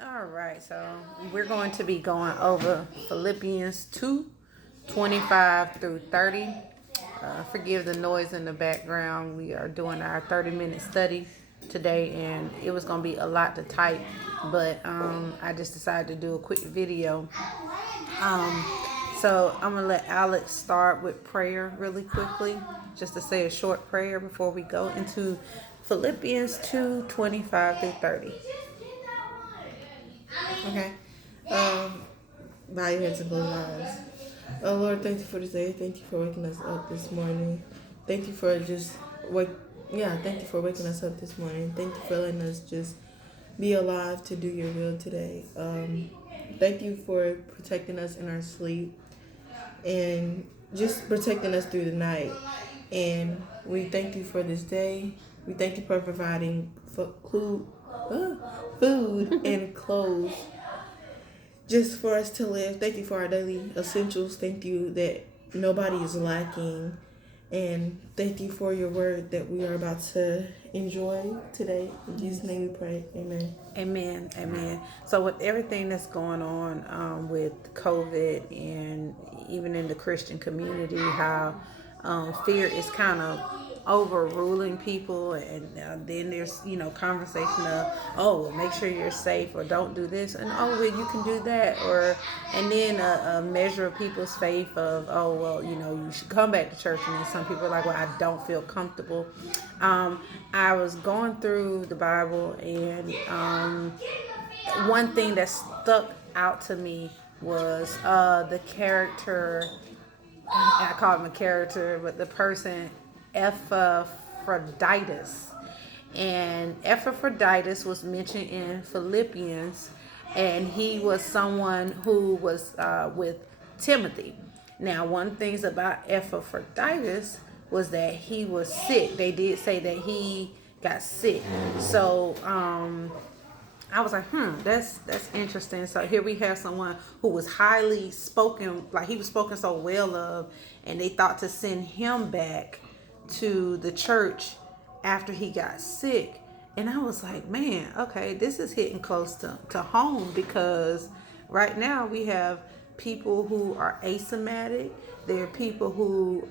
All right, so we're going to be going over Philippians 2:25 through 30. Forgive the noise in the background. We are doing our 30-minute study today, and it was going to be a lot to type, but I just decided to do a quick video. Um, so I'm going to let Alex start with prayer really quickly, just to say a short prayer before we go into Philippians 2:25 through 30. Okay. Bow your heads and close your eyes. Oh Lord, thank you for this day. Thank you for waking us up this morning. Thank you for just wake. Yeah, thank you for waking us up this morning. Thank you for letting us just be alive to do your will today. Thank you for protecting us in our sleep and just protecting us through the night. And we thank you for this day. We thank you for providing food and clothes just for us to live. Thank you for our daily essentials. Thank you that nobody is lacking. And thank you for your word that we are about to enjoy today. In Jesus' name we pray. Amen. Amen. Amen. So with everything that's going on with COVID and even in the Christian community, how fear is kind of overruling people, and then there's conversation of, oh, well, make sure you're safe, or don't do this, and oh, well, you can do that, or and then a measure of people's faith of, oh, well, you should come back to church, and then some people are like, well, I don't feel comfortable. I was going through the Bible, and one thing that stuck out to me was the character. I call him a character, but the person Epaphroditus. And Epaphroditus was mentioned in Philippians, and he was someone who was with Timothy. Now, one thing about Epaphroditus was that he was sick. They did say that he got sick. So, I was like, that's interesting. So here we have someone who was highly spoken, like he was spoken so well of, and they thought to send him back to the church after he got sick. And I was like, man, okay, this is hitting close to home, because right now we have people who are asymptomatic. There are people who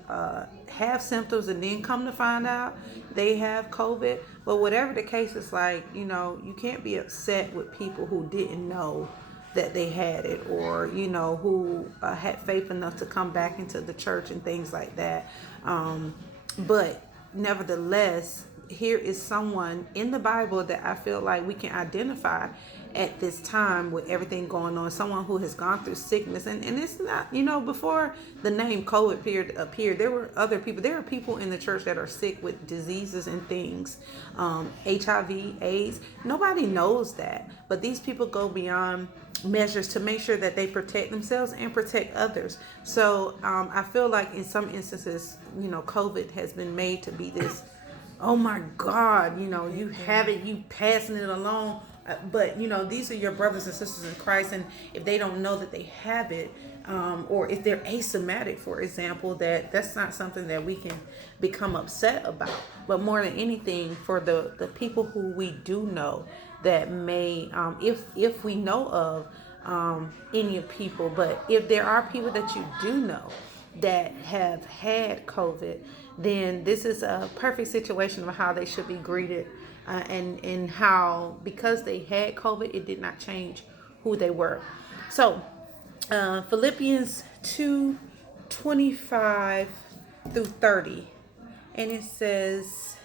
have symptoms and then come to find out they have COVID. But whatever the case is, like, you can't be upset with people who didn't know that they had it, or who had faith enough to come back into the church and things like that. But nevertheless, here is someone in the Bible that I feel like we can identify at this time with everything going on. Someone who has gone through sickness, and it's not, before the name COVID appeared, there were other people. There are people in the church that are sick with diseases and things, HIV, AIDS. Nobody knows that, but these people go beyond measures to make sure that they protect themselves and protect others. So I feel like in some instances, COVID has been made to be this, oh my God, you have it, you passing it along. But these are your brothers and sisters in Christ, and if they don't know that they have it, or if they're asymptomatic, for example, that's not something that we can become upset about. But more than anything, for the people who we do know that may, if we know of any people, but if there are people that you do know that have had COVID, then this is a perfect situation of how they should be greeted, and how, because they had COVID, it did not change who they were. So Philippians 2:25 through 30, and it says,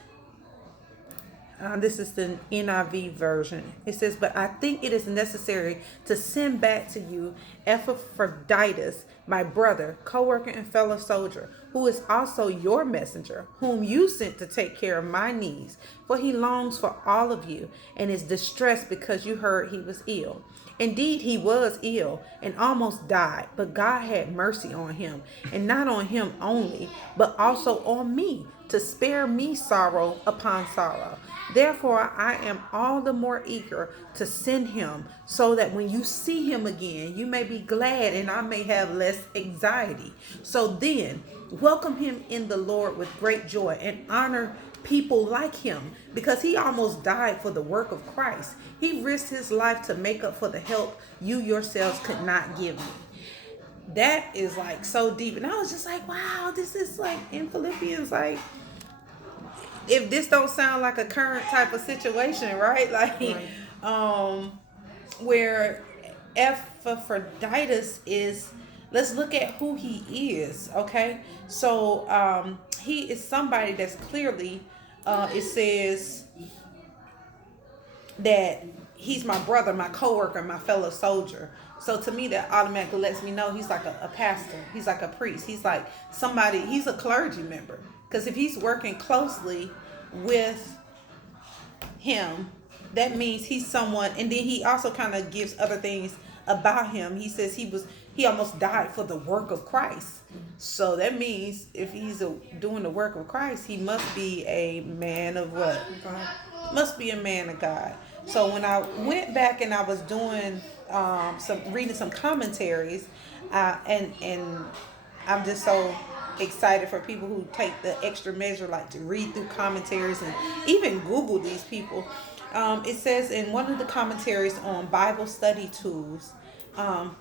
this is the NIV version. It says, but I think it is necessary to send back to you Epaphroditus, my brother, co-worker and fellow soldier, who is also your messenger, whom you sent to take care of my needs. For he longs for all of you and is distressed because you heard he was ill. Indeed, he was ill and almost died, but God had mercy on him, and not on him only, but also on me, to spare me sorrow upon sorrow. Therefore, I am all the more eager to send him, so that when you see him again, you may be glad and I may have less anxiety. So then, welcome him in the Lord with great joy, and honor people like him, because he almost died for the work of Christ. He risked his life to make up for the help you yourselves could not give me. That is like so deep. And I was just like, wow, this is like in Philippians, like, if this don't sound like a current type of situation, right? Like, where Epaphroditus is, let's look at who he is, okay? So he is somebody that's clearly, it says that he's my brother, my co-worker, my fellow soldier. So to me, that automatically lets me know he's like a pastor. He's like a priest. He's like somebody, he's a clergy member. Because if he's working closely with him, that means he's someone. And then he also kind of gives other things about him. He says he almost died for the work of Christ. So that means if he's doing the work of Christ, he must be a man of what? God. Must be a man of God. So when I went back and I was doing reading some commentaries, and I'm just so excited for people who take the extra measure, like to read through commentaries and even Google these people. It says in one of the commentaries on Bible study tools,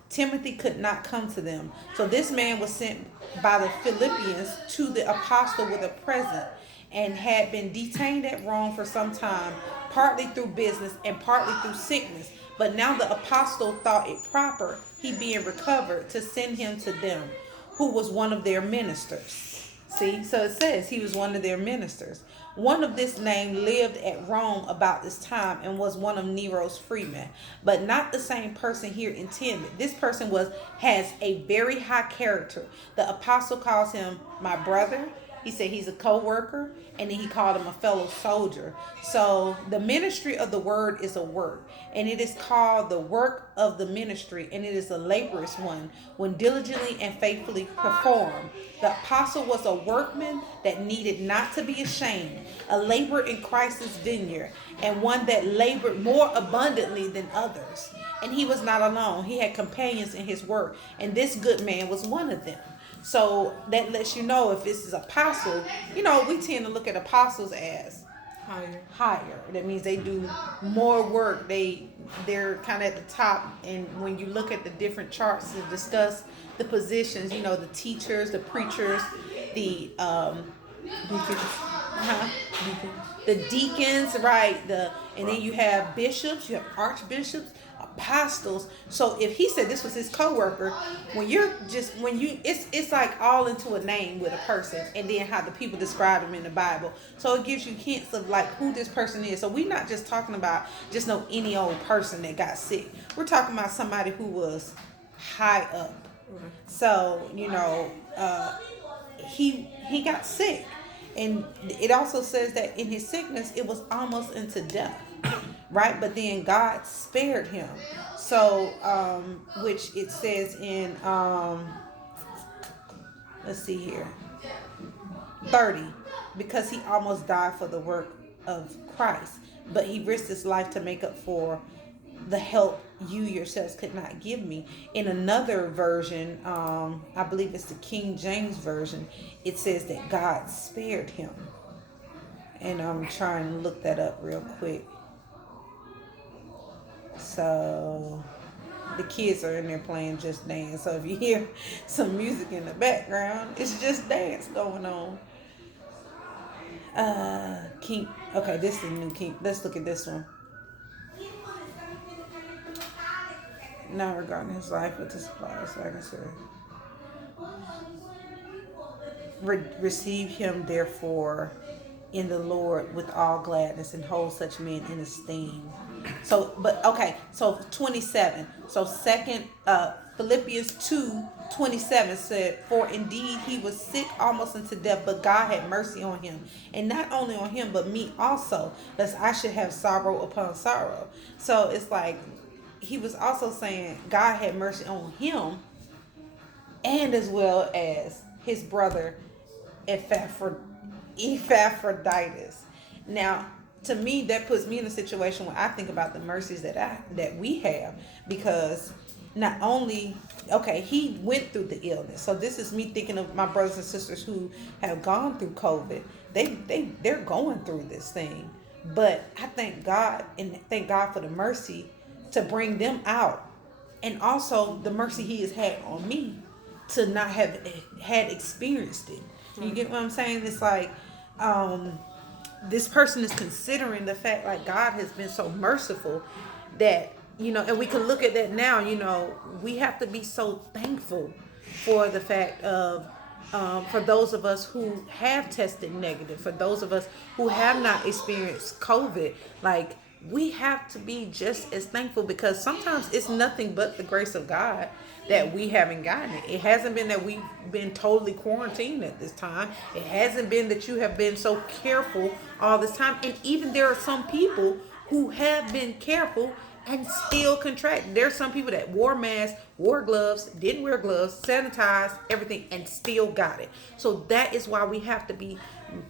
Timothy could not come to them. So this man was sent by the Philippians to the apostle with a present, and had been detained at Rome for some time, partly through business and partly through sickness. But now the apostle thought it proper, he being recovered, to send him to them, who was one of their ministers. See, so it says he was one of their ministers. One of this name lived at Rome about this time and was one of Nero's freemen, but not the same person here intended. This person has a very high character. The apostle calls him my brother. He said he's a co-worker, and then he called him a fellow soldier. So the ministry of the word is a work, and it is called the work of the ministry, and it is a laborious one when diligently and faithfully performed. The apostle was a workman that needed not to be ashamed, a laborer in Christ's vineyard, and one that labored more abundantly than others. And he was not alone. He had companions in his work, and this good man was one of them. So that lets you know if this is apostle, we tend to look at apostles as higher. That means they do more work. They're kind of at the top. And when you look at the different charts to discuss the positions, the teachers, the preachers, the the deacons, right? And then you have bishops, you have archbishops, apostles. So if he said this was his co-worker, it's like all into a name with a person, and then how the people describe him in the Bible. So it gives you hints of like who this person is. So we're not just talking about just any old person that got sick. We're talking about somebody who was high up. So he got sick. And it also says that in his sickness, it was almost into death, right? But then God spared him. So, which it says in, let's see here, 30, because he almost died for the work of Christ, but he risked his life to make up for the help you yourselves could not give me. In another version, I believe it's the King James version, it says that God spared him. And I'm trying to look that up real quick. So the kids are in there playing Just Dance. So if you hear some music in the background, it's Just Dance going on. Okay, this is the new King. Let's look at this one. Not regarding his life, but the supplies, like I said. Receive him, therefore, in the Lord with all gladness, and hold such men in esteem. So 27. So Philippians 2:27 said, for indeed he was sick almost unto death, but God had mercy on him. And not only on him, but me also, lest I should have sorrow upon sorrow. So it's like, he was also saying God had mercy on him, and as well as his brother Epaphroditus. Now, to me, that puts me in a situation where I think about the mercies that we have, because not only, okay, he went through the illness. So this is me thinking of my brothers and sisters who have gone through COVID. They're going through this thing. But I thank God, and thank God for the mercy to bring them out, and also the mercy he has had on me to not have had experienced it. You get what I'm saying? It's like, this person is considering the fact, like, God has been so merciful that, and we can look at that now. We have to be so thankful for the fact of, for those of us who have tested negative, for those of us who have not experienced COVID, like, we have to be just as thankful, because sometimes it's nothing but the grace of God that we haven't gotten it. It hasn't been that we've been totally quarantined at this time. It hasn't been that you have been so careful all this time. And even there are some people who have been careful and still contract. There's some people that wore masks, wore gloves, didn't wear gloves, sanitized, everything, and still got it. So that is why we have to be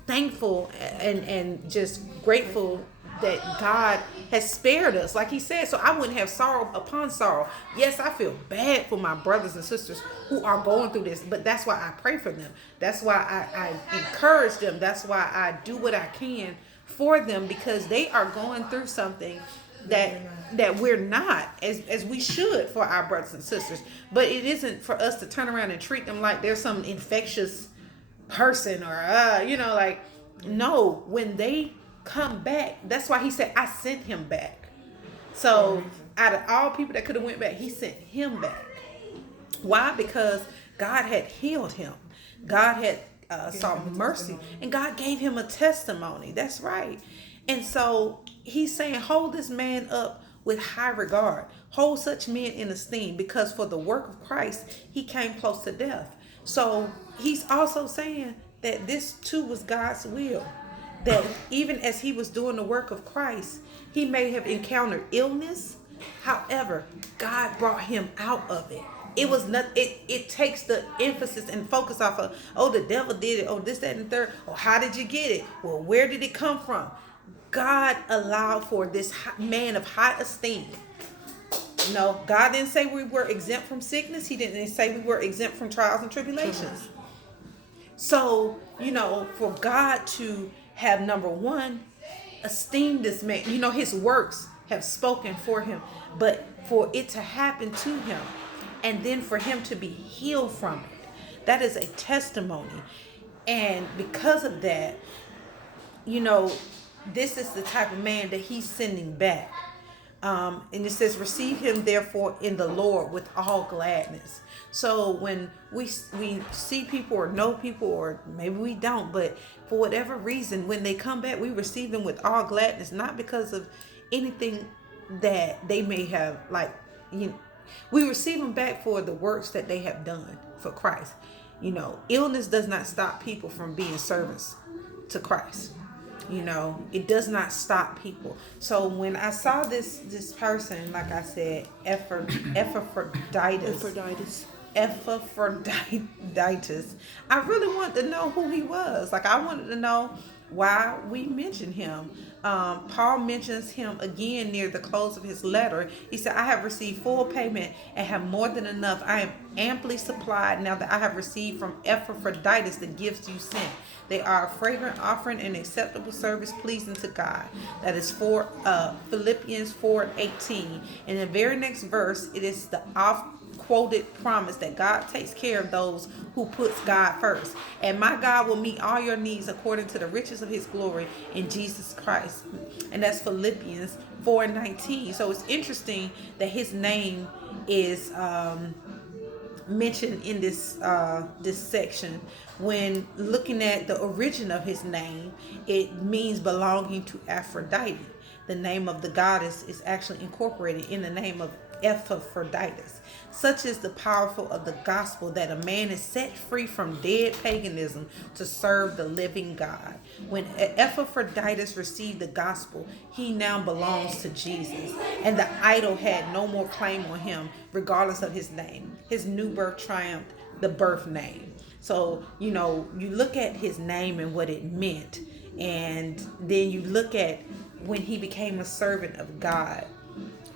thankful and just grateful that God has spared us, like he said, so I wouldn't have sorrow upon sorrow. Yes, I feel bad for my brothers and sisters who are going through this, but that's why I pray for them. That's why I encourage them. That's why I do what I can for them, because they are going through something that we're not, as we should, for our brothers and sisters. But it isn't for us to turn around and treat them like they're some infectious person, or like, no, when they come back, that's why he said, I sent him back. So out of all people that could have went back, he sent him back. Why? Because God had healed him. God had saw mercy, and God gave him a testimony. That's right. And so he's saying, hold this man up with high regard. Hold such men in esteem, because for the work of Christ, he came close to death. So he's also saying that this too was God's will. That even as he was doing the work of Christ, he may have encountered illness. However, God brought him out of it. It was not. It takes the emphasis and focus off of, oh, the devil did it. Oh, this, that, and third. Oh, how did you get it? Well, where did it come from? God allowed for this man of high esteem. No, God didn't say we were exempt from sickness. He didn't say we were exempt from trials and tribulations. So, for God to have, number one, esteem this man, his works have spoken for him, but for it to happen to him, and then for him to be healed from it, that is a testimony. And because of that, this is the type of man that he's sending back. And it says, receive him therefore in the Lord with all gladness. So when we see people or know people, or maybe we don't, but for whatever reason, when they come back, we receive them with all gladness, not because of anything that they may have, we receive them back for the works that they have done for Christ. Illness does not stop people from being servants to Christ. It does not stop people. So when I saw this person, like I said, Epaphroditus, I really wanted to know who he was. Like, I wanted to know why we mentioned him. Paul mentions him again near the close of his letter. He said, I have received full payment and have more than enough. I am amply supplied now that I have received from Epaphroditus the gifts you sent. They are a fragrant offering and acceptable service pleasing to God. That is for Philippians 4:18. In the very next verse, it is the oft-quoted promise that God takes care of those who puts God first. And my God will meet all your needs according to the riches of his glory in Jesus Christ. And that's Philippians 4:19. So it's interesting that his name is mentioned in this section. When looking at the origin of his name, it means belonging to Aphrodite. The name of the goddess is actually incorporated in the name of Epaphroditus. Such is the powerful of the gospel that a man is set free from dead paganism to serve the living God. When Epaphroditus received the gospel, he now belongs to Jesus, and the idol had no more claim on him, regardless of his name. His new birth triumphed the birth name. So, you look at his name and what it meant, and then you look at when he became a servant of God,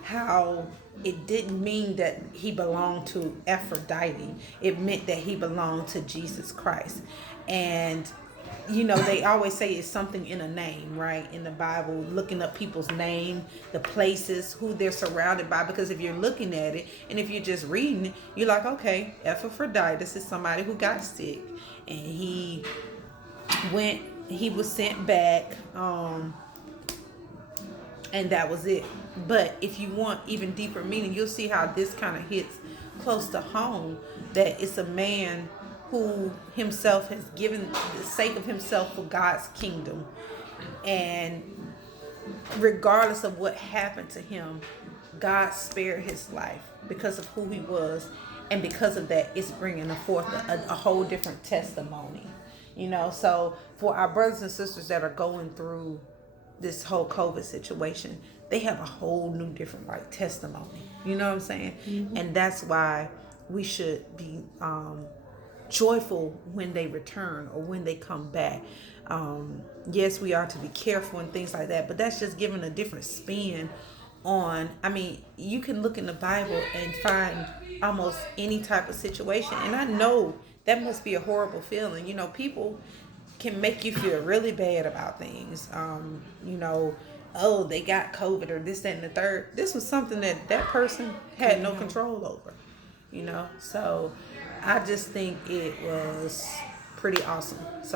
how it didn't mean that he belonged to Aphrodite. It meant that he belonged to Jesus Christ. And they always say it's something in a name, right? In the Bible, looking up people's name, the places, who they're surrounded by. Because if you're looking at it and if you're just reading it, you're like, okay, Epaphroditus is somebody who got sick, and he was sent back, and that was it. But if you want even deeper meaning, you'll see how this kind of hits close to home, that it's a man who himself has given the sake of himself for God's kingdom. And regardless of what happened to him, God spared his life because of who he was. And because of that, it's bringing forth a whole different testimony. So for our brothers and sisters that are going through this whole COVID situation, they have a whole new different testimony. You know what I'm saying? Mm-hmm. And that's why we should be joyful when they return or when they come back. Yes, we are to be careful and things like that, but that's just giving a different spin on. You can look in the Bible and find almost any type of situation, and I know that must be a horrible feeling. People can make you feel really bad about things. Oh, they got COVID or this, that, and the third. This was something that person had no control over. So I just think it was pretty awesome. So